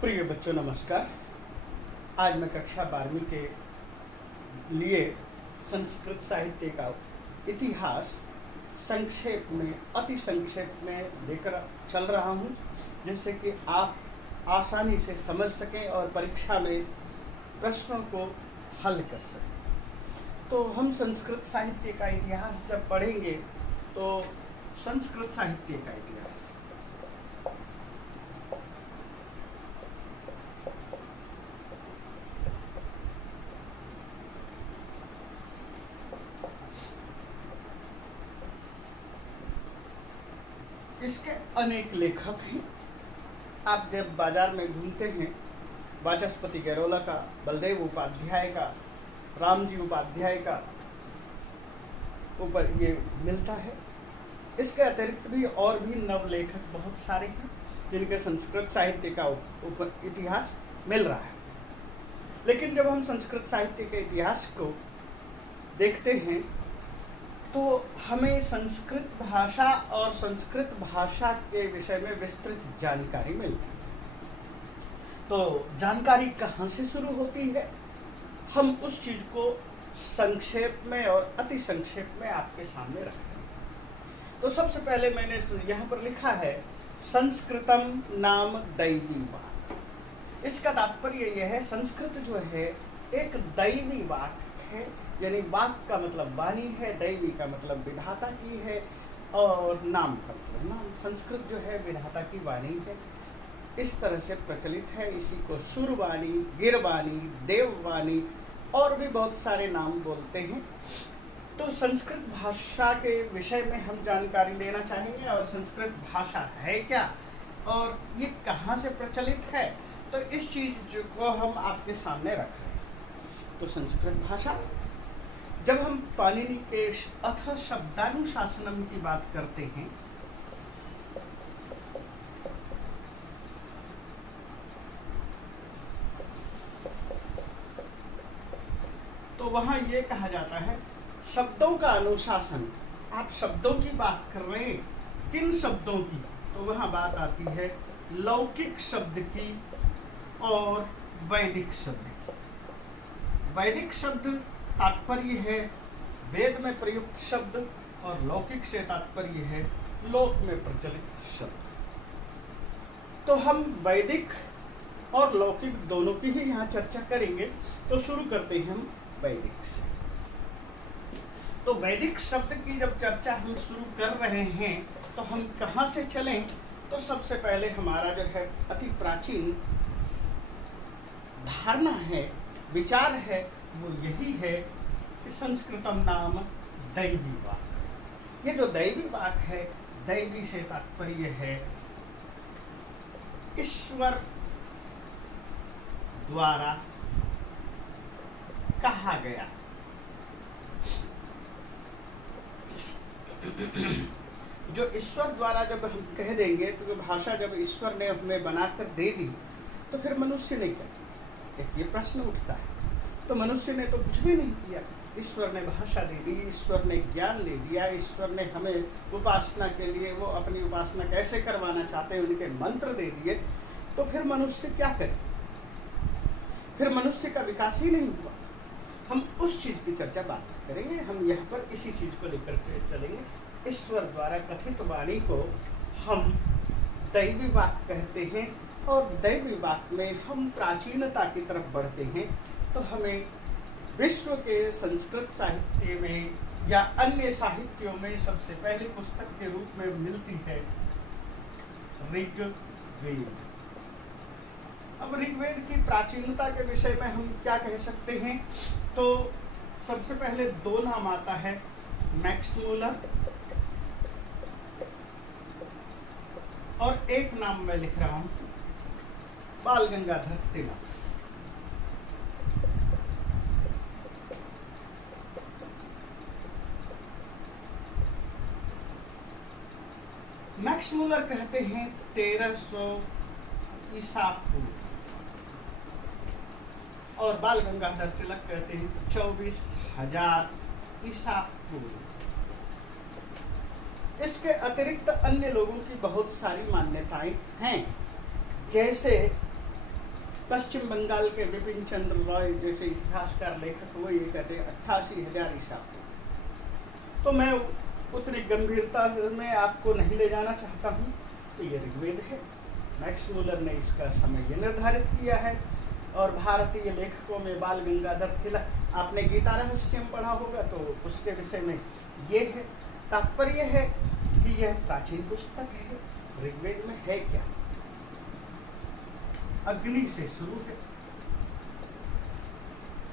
प्रिय बच्चों नमस्कार। आज मैं कक्षा 12वीं के लिए संस्कृत साहित्य का इतिहास संक्षेप में अति संक्षेप में लेकर चल रहा हूँ, जिससे कि आप आसानी से समझ सकें और परीक्षा में प्रश्नों को हल कर सकें। तो हम संस्कृत साहित्य का इतिहास जब पढ़ेंगे तो संस्कृत साहित्य का इतिहास इसके अनेक लेखक हैं। आप जब बाजार में घूमते हैं, वाचस्पति गैरोला का, बलदेव उपाध्याय का, रामजी उपाध्याय का ऊपर ये मिलता है। इसके अतिरिक्त भी और भी नवलेखक बहुत सारे हैं जिनके संस्कृत साहित्य का ऊपर इतिहास मिल रहा है। लेकिन जब हम संस्कृत साहित्य के इतिहास को देखते हैं तो हमें संस्कृत भाषा और संस्कृत भाषा के विषय में विस्तृत जानकारी मिलती है। तो जानकारी कहाँ से शुरू होती है, हम उस चीज़ को संक्षेप में और अति संक्षेप में आपके सामने रखते हैं। तो सबसे पहले मैंने यहाँ पर लिखा है संस्कृतम नाम दैवी वाक्। इसका तात्पर्य यह है, संस्कृत जो है एक दैवी वाक् है, यानी वाक का मतलब वाणी है, दैवी का मतलब विधाता की है, और नाम का मतलब नाम। संस्कृत जो है विधाता की वाणी है, इस तरह से प्रचलित है। इसी को सुरवाणी, गिरवाणी, देववाणी और भी बहुत सारे नाम बोलते हैं। तो संस्कृत भाषा के विषय में हम जानकारी लेना चाहेंगे, और संस्कृत भाषा है क्या और ये कहाँ से प्रचलित है, तो इस चीज़ को हम आपके सामने रख रहे हैं। तो संस्कृत भाषा, जब हम पाणिनि के अथ शब्दानुशासनम की बात करते हैं तो वहाँ ये कहा जाता है शब्दों का अनुशासन। आप शब्दों की बात कर रहे हैं, किन शब्दों की? तो वहाँ बात आती है लौकिक शब्द की और वैदिक शब्द की। वैदिक शब्द तात्पर्य है वेद में प्रयुक्त शब्द, और लौकिक से तात्पर्य है लोक में प्रचलित शब्द। तो हम वैदिक और लौकिक दोनों की ही यहाँ चर्चा करेंगे। तो शुरू करते हैं हम वैदिक से। तो वैदिक शब्द की जब चर्चा हम शुरू कर रहे हैं तो हम कहाँ से चलें? तो सबसे पहले हमारा जो है अति प्राचीन धारणा है, विचार है, वो यही है कि संस्कृतम नाम दैवी वाक्। ये जो दैवी वाक् है, दैवी से तात्पर्य है ईश्वर द्वारा कहा गया। जो ईश्वर द्वारा जब हम कह देंगे, तो भाषा जब ईश्वर ने हमें बनाकर दे दी तो फिर मनुष्य ने क्या? एक ये प्रश्न उठता है। तो मनुष्य ने तो कुछ भी नहीं किया, ईश्वर ने भाषा दे दी, ईश्वर ने ज्ञान ले दिया, ईश्वर ने हमें उपासना के लिए, वो अपनी उपासना कैसे करवाना चाहते हैं उनके मंत्र दे दिए। तो फिर मनुष्य क्या करे? फिर मनुष्य का विकास ही नहीं हुआ। हम उस चीज़ की चर्चा बात करेंगे। हम यहाँ पर इसी चीज़ को लेकर चलेंगे। ईश्वर द्वारा कथित वाणी को हम दैवी वाक् कहते हैं, और दैवी वाक् में हम प्राचीनता की तरफ बढ़ते हैं तो हमें विश्व के संस्कृत साहित्य में या अन्य साहित्यों में सबसे पहली पुस्तक के रूप में मिलती है ऋग्वेद। अब ऋग्वेद की प्राचीनता के विषय में हम क्या कह सकते हैं? तो सबसे पहले दो नाम आता है, मैक्स मूलर, और एक नाम मैं लिख रहा हूँ बाल गंगाधर तिलक। मैक्स मूलर कहते हैं 1300 ईसा पूर्व, और बाल गंगाधर तिलक कहते हैं 24,000 ईसा पूर्व। इसके अतिरिक्त अन्य लोगों की बहुत सारी मान्यताएं हैं, जैसे पश्चिम बंगाल के विपिन चंद्र रॉय जैसे इतिहासकार लेखक वो ये कहते हैं 88,000 ईसा पूर्व। तो मैं उतनी गंभीरता में आपको नहीं ले जाना चाहता हूँ। तो ये ऋग्वेद है। मैक्स मुलर ने इसका समय ये निर्धारित किया है। और भारतीय लेखकों में बाल गंगाधर तिलक, आपने गीता रहस्यम पढ़ा होगा तो उसके विषय में ये है। तात्पर्य है कि यह प्राचीन पुस्तक है। ऋग्वेद में है क्या? अग्नि से शुरू है,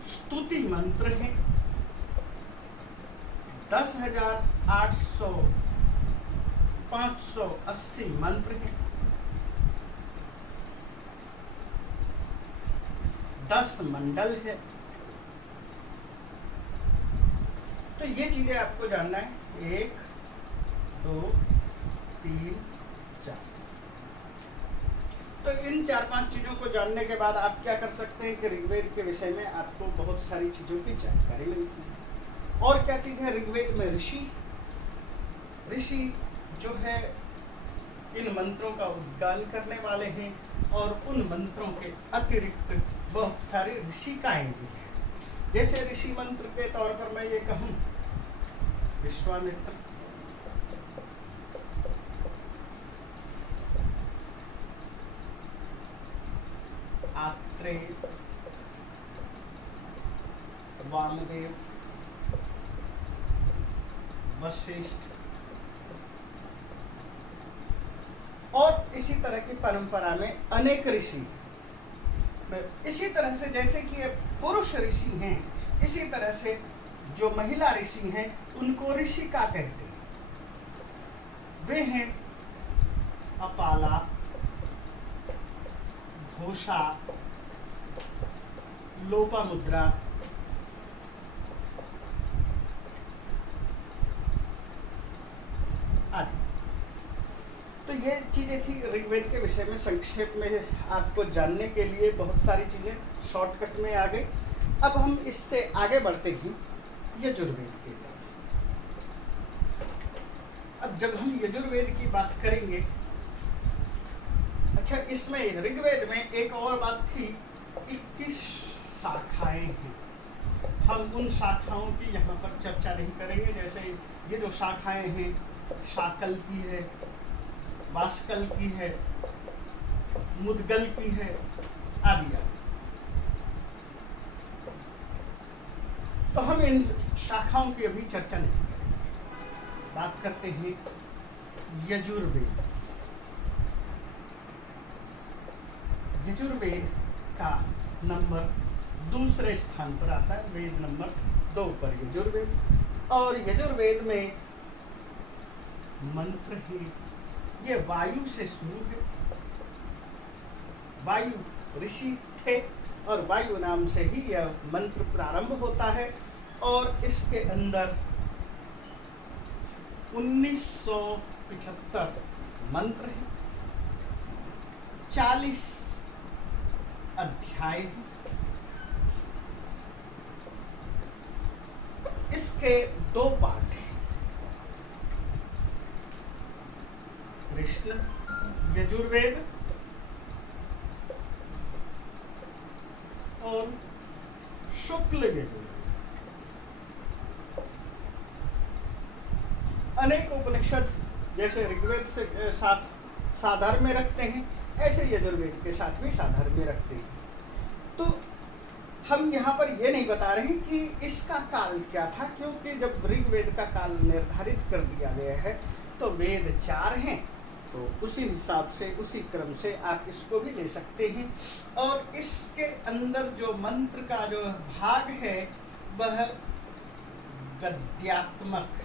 स्तुति मंत्र है, 10,580 मंत्र हैं, 10 मंडल है। तो ये चीजें आपको जानना है। 1, 2, 3, 4। तो इन 4-5 चीजों को जानने के बाद आप क्या कर सकते हैं कि ऋग्वेद के विषय में आपको बहुत सारी चीजों की जानकारी मिलती है। और क्या चीज है ऋग्वेद में? ऋषि जो है इन मंत्रों का उद्गान करने वाले हैं। और उन मंत्रों के अतिरिक्त बहुत सारी ऋषिकाएं भी हैं। जैसे ऋषि मंत्र के तौर पर मैं ये कहूँ, विश्वामित्र, आत्रेय, वामदेव, वशिष्ठ और इसी तरह की परंपरा में अनेक ऋषि। इसी तरह से जैसे कि पुरुष ऋषि हैं, इसी तरह से जो महिला ऋषि हैं उनको ऋषिका कहते हैं। वे हैं अपाला, घोषा, लोपामुद्रा, आदि। तो ये चीजें थी ऋग्वेद के विषय में। संक्षेप में आपको जानने के लिए बहुत सारी चीजें शॉर्टकट में आ गई। अब हम इससे आगे बढ़ते हैं यजुर्वेद की तरफ। अब जब हम यजुर्वेद की बात करेंगे, अच्छा इसमें ऋग्वेद में एक और बात थी, 21 शाखाएं हैं। हम उन शाखाओं की यहाँ पर चर्चा नहीं करेंगे। जैसे ये जो शाखाएं हैं, शाकल की है, वास्कल की है, मुद्गल की है, आदि आदि। तो हम इन शाखाओं की अभी चर्चा नहीं करेंगे। बात करते हैं यजुर्वेद। यजुर्वेद का नंबर दूसरे स्थान पर आता है, वेद नंबर 2 पर यजुर्वेद। और यजुर्वेद में मंत्र है, ये वायु से शुरू है। वायु ऋषि थे और वायु नाम से ही यह मंत्र प्रारंभ होता है। और इसके अंदर 1975 मंत्र हैं, 40 अध्याय हैं। इसके 2 पाठ हैं, कृष्ण यजुर्वेद और शुक्ल यजुर्वेद। अनेक उपनिषद जैसे ऋग्वेद से साथ साधर्म्य रखते हैं, ऐसे यजुर्वेद के साथ भी साधर्म्य रखते हैं। तो हम यहाँ पर ये नहीं बता रहे हैं कि इसका काल क्या था, क्योंकि जब ऋग्वेद का काल निर्धारित कर दिया गया है तो वेद 4 हैं, तो उसी हिसाब से, उसी क्रम से आप इसको भी ले सकते हैं। और इसके अंदर जो मंत्र का जो भाग है वह गद्यात्मक है।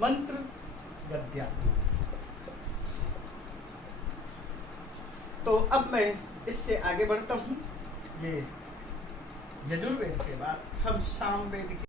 मंत्र गद्यात्मक। तो अब मैं इससे आगे बढ़ता हूँ। ये यजुर्वेद के बाद हम सामवेद